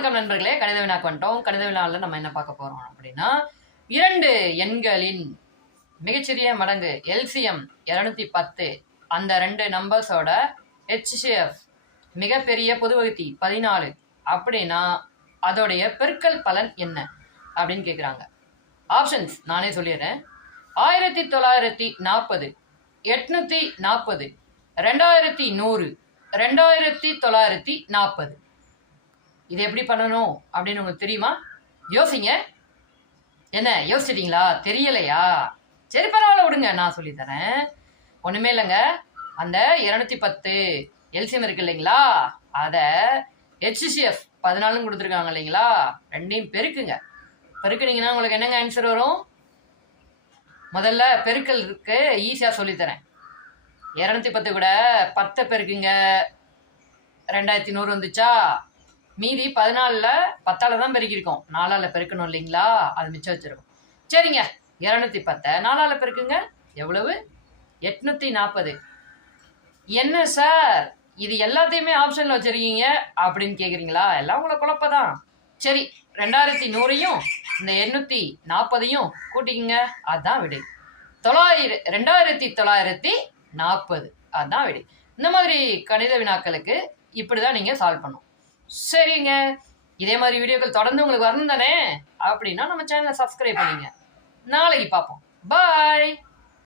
வணக்கம் நண்பர்களே கணித வினாக்கு வந்துட்டோம் கணித வினாவில் நம்ம என்ன பார்க்க போறோம் அப்படின்னா இரண்டு எண்களின் மிகச்சிறிய மடங்கு எல்சிஎம் இரநூத்தி பத்து. அந்த ரெண்டு நம்பர்ஸோட ஹெச்சிஎஃப் மிகப்பெரிய பொதுவகுத்தி பதினாலு. அப்படின்னா அதோடைய பெருக்கல் பலன் என்ன அப்படின்னு கேட்குறாங்க ஆப்ஷன்ஸ் நானே சொல்லிடுறேன். ஆயிரத்தி தொள்ளாயிரத்தி நாற்பது எட்நூத்தி நாற்பது ரெண்டாயிரத்தி நூறு ரெண்டாயிரத்தி தொள்ளாயிரத்தி நாற்பது. இதை எப்படி பண்ணணும் அப்படின்னு உங்களுக்கு தெரியுமா? யோசிங்க. என்ன யோசிச்சிட்டிங்களா? தெரியலையா? சரி பரவாயில்ல விடுங்க. நான் சொல்லித்தரேன் ஒன்றுமே இல்லைங்க. அந்த இரநூத்தி பத்து எல்சியம் இருக்கு இல்லைங்களா? அதை ஹெச்சிசிஎஃப் பதினாலும் கொடுத்துருக்காங்க இல்லைங்களா? ரெண்டையும் பெருக்குங்க. பெருக்குனீங்கன்னா உங்களுக்கு என்னங்க ஆன்சர் வரும்? முதல்ல பெருக்கல் இருக்கு. ஈஸியாக சொல்லித்தரேன் இரநூத்தி பத்து கூட பத்தை பெருக்குங்க. ரெண்டாயிரத்தி நூறு வந்துச்சா? மீதி பதினாலில் பத்தால் தான் பெருக்கியிருக்கோம். நாலால் பெருக்கணும் இல்லைங்களா? அது மிச்சம் வச்சிருக்கோம். சரிங்க. இரநூத்தி பத்தை. நாலால் பெருக்குங்க. எவ்வளவு? எட்நூற்றி நாற்பது என்ன சார்? இது எல்லாத்தையுமே ஆப்ஷனில் வச்சுருக்கீங்க அப்படின்னு கேட்குறீங்களா எல்லாம் உங்களை குழப்பதான் சரி ரெண்டாயிரத்தி நூறையும் இந்த எண்ணூற்றி நாற்பதையும் கூட்டிக்கிங்க. அதுதான் விடை. தொள்ளாயிரம் ரெண்டாயிரத்தி தொள்ளாயிரத்தி நாற்பது அதுதான் விடை. இந்த மாதிரி கணித வினாக்களுக்கு இப்படி தான் நீங்கள் சால்வ் பண்ணும் சரிங்க. இதே மாதிரி வீடியோக்கள் தொடர்ந்து உங்களுக்கு வரணும் தானே? அப்படின்னா நம்ம சேனலை சப்ஸ்கிரைப் பண்ணிங்க. நாளைக்கு பார்ப்போம். பாய்